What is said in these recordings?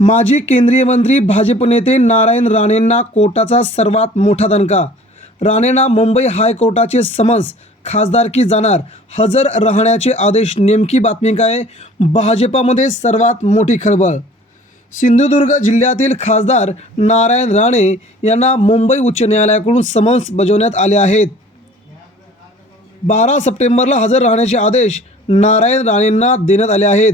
माजी केंद्रीय मंत्री भाजप नेते नारायण राणेंना कोर्टाचा सर्वात मोठा दणका. राणेंना मुंबई हायकोर्टाचे समन्स खासदारकी जाणार हजर राहण्याचे आदेश नेमकी बातमी काय? भाजपामध्ये सर्वात मोठी खळबळ. सिंधुदुर्ग जिल्ह्यातील खासदार नारायण राणे यांना मुंबई उच्च न्यायालयाकडून समन्स बजावण्यात आले आहेत. बारा सप्टेंबरला हजर राहण्याचे आदेश नारायण राणेंना देण्यात आले आहेत.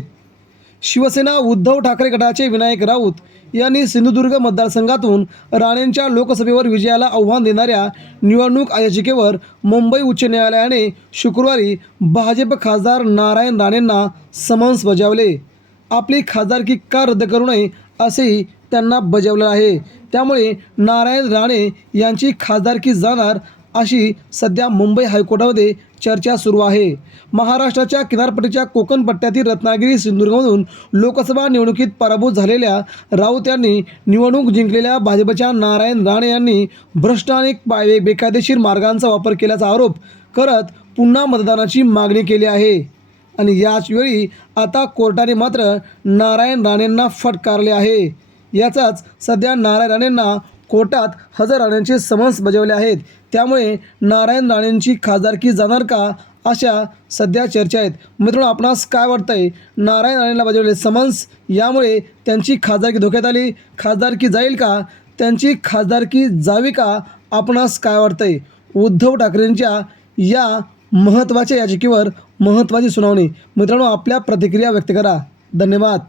शिवसेना उद्धव ठाकरे गटाचे विनायक राऊत यांनी सिंधुदुर्ग मतदारसंघातून राणेंच्या लोकसभेवर विजयाला आव्हान देणाऱ्या निवडणूक याचिकेवर मुंबई उच्च न्यायालयाने शुक्रवारी भाजप खासदार नारायण राणेंना समन्स बजावले. आपली खासदारकी का रद्द करू नये असेही त्यांना बजावलं आहे. त्यामुळे नारायण राणे यांची खासदारकी जाणार अशी सध्या मुंबई हायकोर्टामध्ये चर्चा सुरू आहे. महाराष्ट्राच्या किनारपट्टीच्या कोकण पट्ट्यातील रत्नागिरी सिंधुदुर्गमधून लोकसभा निवडणुकीत पराभूत झालेल्या राऊत यांनी निवडणूक जिंकलेल्या भाजपच्या नारायण राणे यांनी भ्रष्ट आणि पाय बेकायदेशीर मार्गांचा वापर केल्याचा आरोप करत पुन्हा मतदानाची मागणी केली आहे. आणि याचवेळी आता कोर्टाने मात्र नारायण राणेंना फटकारले आहे. याचाच सध्या नारायण राणेंना कोर्टात हजर राहण्याचे समन्स बजावले आहेत. त्यामुळे नारायण राणेंची खासदारकी जाणार का? अशा सध्या चर्चा आहेत. मित्रांनो आपणास काय वाटतंय? नारायण राणेला बजावले समन्स यामुळे त्यांची खासदारकी धोक्यात आली? खासदारकी जाईल का? त्यांची खासदारकी जावी का? आपणास काय वाटतंय? उद्धव ठाकरेंच्या या महत्त्वाच्या याचिकेवर महत्त्वाची सुनावणी. मित्रांनो आपल्या प्रतिक्रिया व्यक्त करा. धन्यवाद.